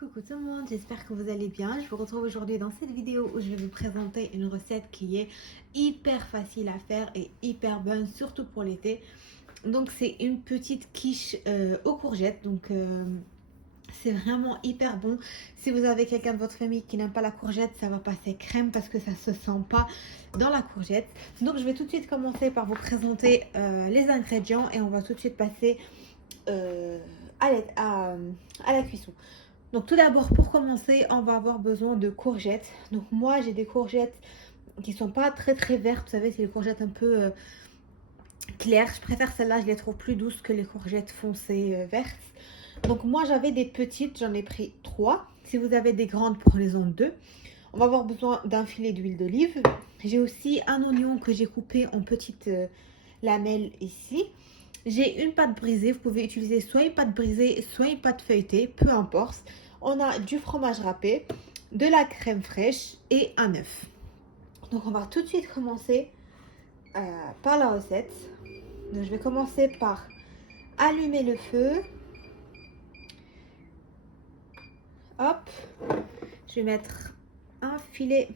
Coucou tout le monde, j'espère que vous allez bien. Je vous retrouve aujourd'hui dans cette vidéo où je vais vous présenter une recette qui est hyper facile à faire et hyper bonne, surtout pour l'été. Donc c'est une petite quiche aux courgettes. C'est vraiment hyper bon. Si vous avez quelqu'un de votre famille qui n'aime pas la courgette, ça va passer crème parce que ça se sent pas dans la courgette. Donc je vais tout de suite commencer par vous présenter les ingrédients et on va tout de suite passer à la cuisson. Donc tout d'abord, pour commencer, on va avoir besoin de courgettes. Donc moi j'ai des courgettes qui sont pas très vertes, vous savez, c'est les courgettes un peu claires. Je préfère celles-là, je les trouve plus douces que les courgettes foncées vertes. Donc moi j'avais des petites, j'en ai pris 3. Si vous avez des grandes, prenez-en 2. On va avoir besoin d'un filet d'huile d'olive. J'ai aussi un oignon que j'ai coupé en petites lamelles ici. J'ai une pâte brisée, vous pouvez utiliser soit une pâte brisée, soit une pâte feuilletée, peu importe. On a du fromage râpé, de la crème fraîche et un œuf. Donc on va tout de suite commencer par la recette. Donc je vais commencer par allumer le feu. Hop, je vais mettre un filet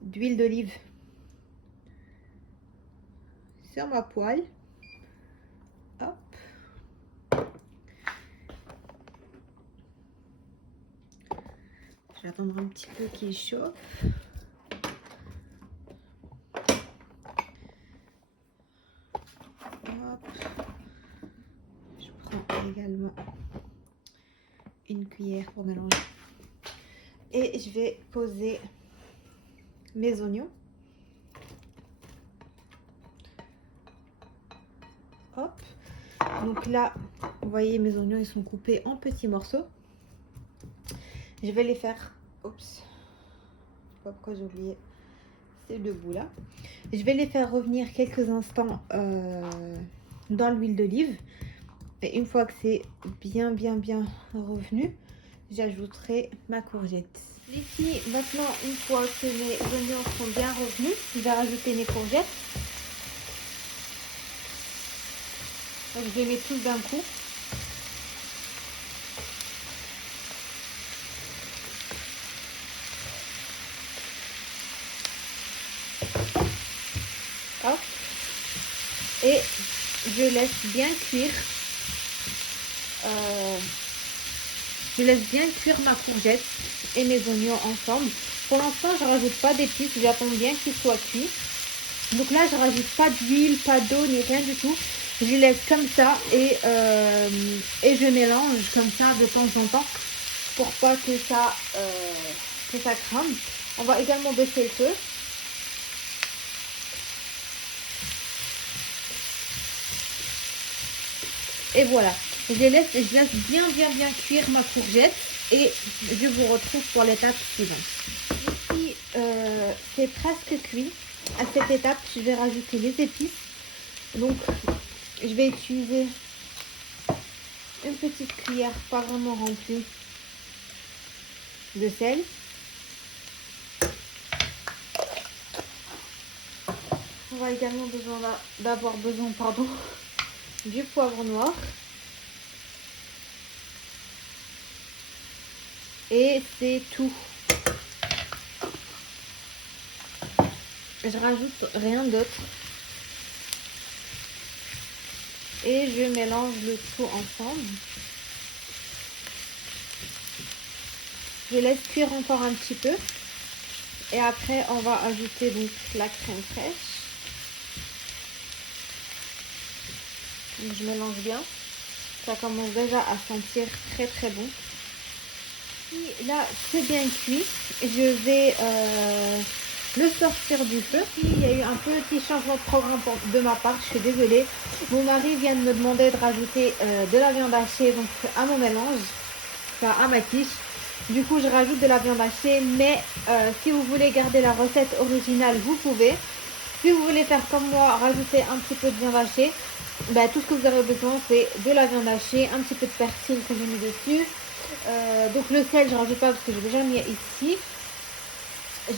d'huile d'olive sur ma poêle. Hop. Je vais attendre un petit peu qu'il chauffe. Hop. Je prends également une cuillère pour mélanger. Et je vais poser mes oignons. Hop. Donc là, vous voyez, mes oignons, ils sont coupés en petits morceaux. Je vais les faire... Oups. Je sais pas pourquoi j'ai oublié ces deux bouts là. Je vais les faire revenir quelques instants dans l'huile d'olive. Et une fois que c'est bien revenu, j'ajouterai ma courgette. Ici, maintenant, une fois que mes oignons sont bien revenus, je vais rajouter mes courgettes. Donc je les mets tous d'un coup. Hop. Et je laisse bien cuire. Je laisse bien cuire ma courgette et mes oignons ensemble. Pour l'instant, je rajoute pas d'épices. J'attends bien qu'ils soient cuits. Donc là, je rajoute pas d'huile, pas d'eau, ni rien du tout. Je laisse comme ça et je mélange comme ça de temps en temps pour pas que ça crame. On va également baisser le feu. Et voilà, je laisse bien cuire ma courgette et je vous retrouve pour l'étape suivante. Ici, c'est presque cuit. À cette étape, je vais rajouter les épices. Donc, je vais utiliser une petite cuillère pas vraiment remplie de sel. On va également d'avoir besoin du poivre noir. Et c'est tout. Je rajoute rien d'autre. Et je mélange le tout ensemble. Je laisse cuire encore un petit peu. Et après, on va ajouter donc la crème fraîche. Donc, je mélange bien. Ça commence déjà à sentir très bon. Et là, c'est bien cuit. Je vais le sortir du feu. Il y a eu un petit changement de programme de ma part. Je suis désolée. Mon mari vient de me demander de rajouter de la viande hachée donc à mon mélange, enfin à ma quiche. Du coup, je rajoute de la viande hachée. Mais si vous voulez garder la recette originale, vous pouvez. Si vous voulez faire comme moi, rajouter un petit peu de viande hachée, tout ce que vous avez besoin, c'est de la viande hachée, un petit peu de persil que j'ai mis dessus. Donc le sel, je ne rajoute pas parce que j'ai déjà mis ici.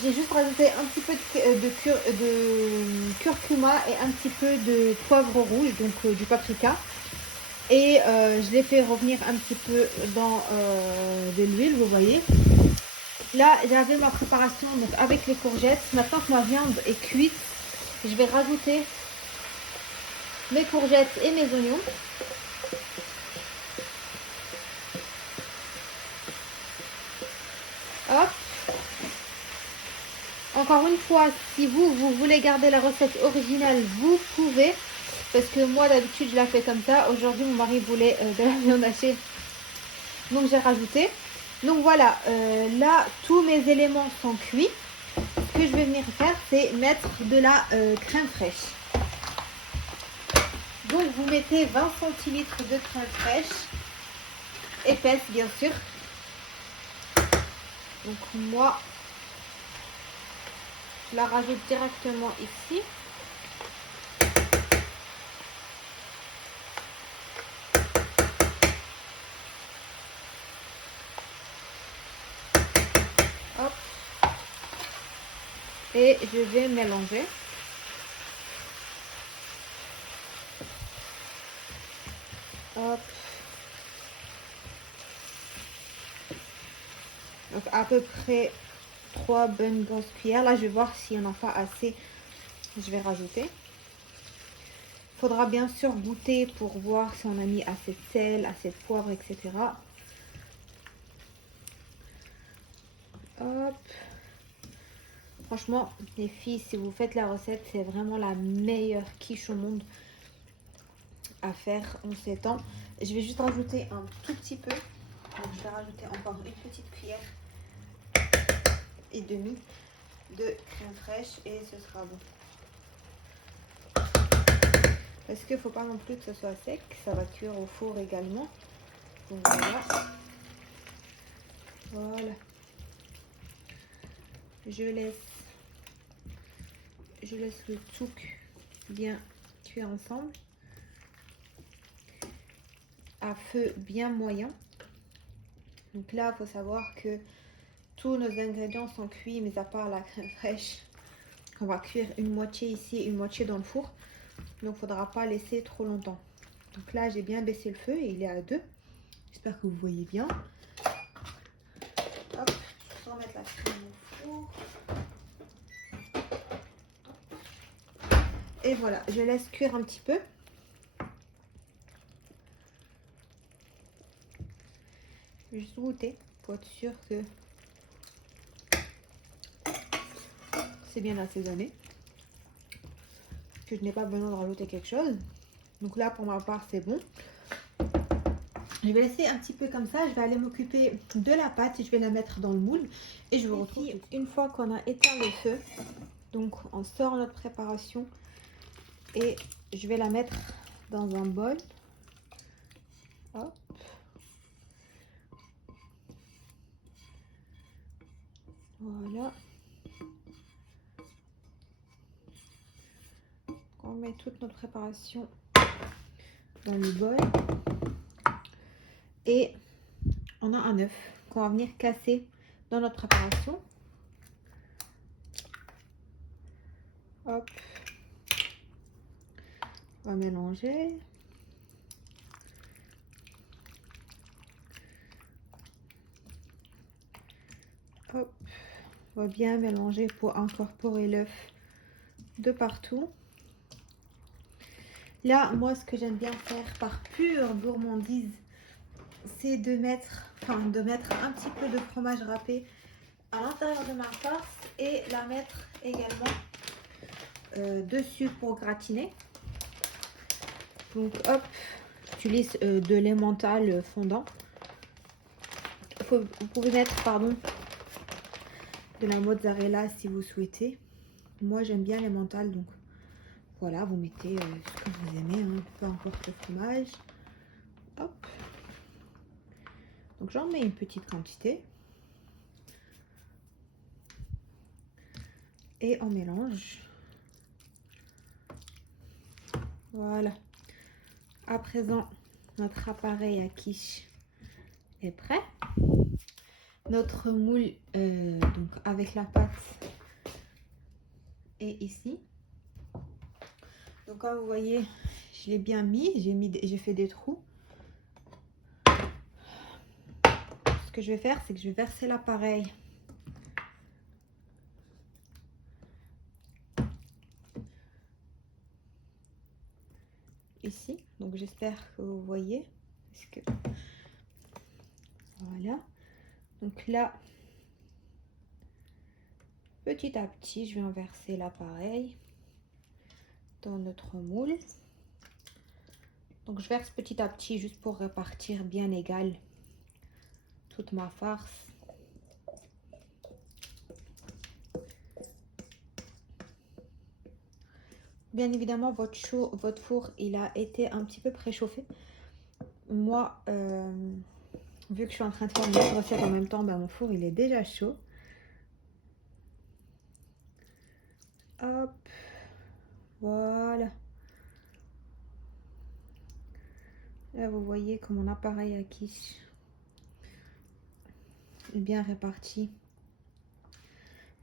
J'ai juste rajouté un petit peu de curcuma et un petit peu de poivre rouge, donc du paprika. Et je l'ai fait revenir un petit peu dans de l'huile, vous voyez. Là, j'avais ma préparation donc avec les courgettes. Maintenant que ma viande est cuite, je vais rajouter mes courgettes et mes oignons. Hop. Encore une fois, si vous voulez garder la recette originale, vous pouvez. Parce que moi, d'habitude, je la fais comme ça. Aujourd'hui, mon mari voulait de la viande hachée. Donc, j'ai rajouté. Donc, voilà. Là, tous mes éléments sont cuits. Ce que je vais venir faire, c'est mettre de la crème fraîche. Donc, vous mettez 20 centilitres de crème fraîche. Épaisse, bien sûr. Donc, moi, je la rajoute directement ici. Hop. Et je vais mélanger. Hop. Donc à peu près 3 bonnes grosses cuillères. Là, je vais voir s'il n'y en a pas assez. Je vais rajouter. Il faudra bien sûr goûter pour voir si on a mis assez de sel, assez de poivre, etc. Hop. Franchement, les filles, si vous faites la recette, c'est vraiment la meilleure quiche au monde à faire en ces temps. Je vais juste rajouter un tout petit peu. Donc, je vais rajouter encore une petite cuillère et demie de crème fraîche et ce sera bon. Parce qu'il ne faut pas non plus que ce soit sec, ça va cuire au four également. Donc voilà. Voilà. Je laisse le tout bien cuire ensemble. À feu bien moyen. Donc là, il faut savoir que tous nos ingrédients sont cuits, mis à part la crème fraîche. On va cuire une moitié ici et une moitié dans le four. Donc, il ne faudra pas laisser trop longtemps. Donc là, j'ai bien baissé le feu et il est à 2. J'espère que vous voyez bien. Hop, je vais remettre la crème au four. Et voilà, je laisse cuire un petit peu. Je vais juste goûter pour être sûr que c'est bien assaisonné. Que je n'ai pas besoin de rajouter quelque chose. Donc là, pour ma part, c'est bon. Je vais laisser un petit peu comme ça. Je vais aller m'occuper de la pâte et je vais la mettre dans le moule. Et je vous retrouve une fois qu'on a éteint le feu. Donc, on sort notre préparation et je vais la mettre dans un bol. Hop. Voilà. On met toute notre préparation dans le bol. Et on a un œuf qu'on va venir casser dans notre préparation. Hop. On va mélanger. Hop. On va bien mélanger pour incorporer l'œuf de partout. Là, moi, ce que j'aime bien faire par pure gourmandise, c'est de mettre un petit peu de fromage râpé à l'intérieur de ma farce et la mettre également dessus pour gratiner. Donc, hop, j'utilise de l'emmental fondant. Vous pouvez mettre, pardon, de la mozzarella si vous souhaitez. Moi, j'aime bien l'emmental, donc voilà, vous mettez ce que vous aimez, hein, peu importe le fromage. Hop. Donc, j'en mets une petite quantité. Et on mélange. Voilà. À présent, notre appareil à quiche est prêt. Notre moule donc avec la pâte est ici. Donc comme vous voyez, je l'ai bien mis, j'ai fait des trous ce que je vais faire, c'est que je vais verser l'appareil ici. Donc j'espère que vous voyez. Voilà. Donc là, petit à petit, je vais inverser l'appareil dans notre moule. Donc je verse petit à petit juste pour répartir bien égal toute ma farce. Bien évidemment, votre four, il a été un petit peu préchauffé. Moi, vu que je suis en train de faire une autre recette en même temps, ben, mon four, il est déjà chaud. Hop, voilà. Là, vous voyez que mon appareil à quiche est bien réparti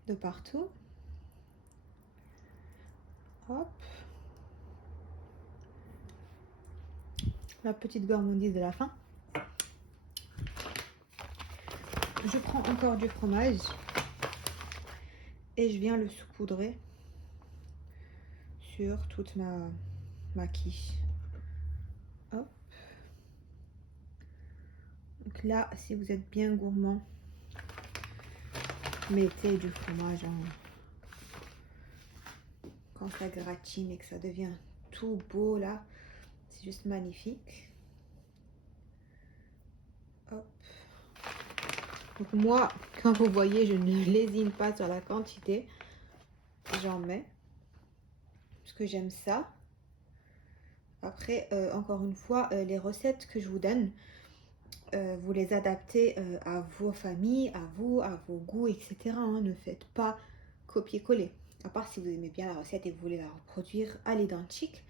de partout. Hop. La petite gourmandise de la fin. Je prends encore du fromage et je viens le saupoudrer sur toute ma quiche. Hop. Donc là, si vous êtes bien gourmand, mettez du fromage quand ça gratine et que ça devient tout beau là. C'est juste magnifique. Hop. Donc moi, quand vous voyez, je ne lésine pas sur la quantité. J'en mets. Parce que j'aime ça. Après, encore une fois, les recettes que je vous donne, vous les adaptez à vos familles, à vous, à vos goûts, etc. Hein. Ne faites pas copier-coller. À part si vous aimez bien la recette et que vous voulez la reproduire à l'identique.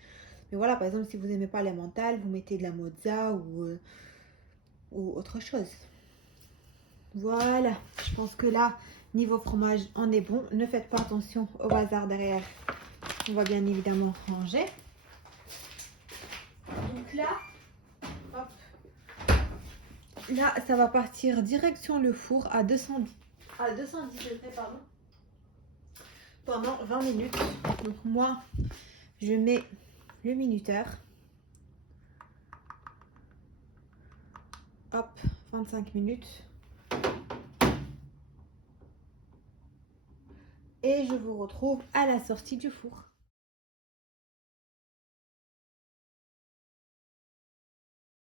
Mais voilà, par exemple, si vous n'aimez pas l'emmental, vous mettez de la mozza ou autre chose. Voilà, je pense que là, niveau fromage, on est bon. Ne faites pas attention au bazar derrière. On va bien évidemment ranger. Donc là, hop, là, ça va partir direction le four à 210 degrés, pardon, pendant 20 minutes. Donc moi, je mets le minuteur. Hop, 25 minutes. Et je vous retrouve à la sortie du four.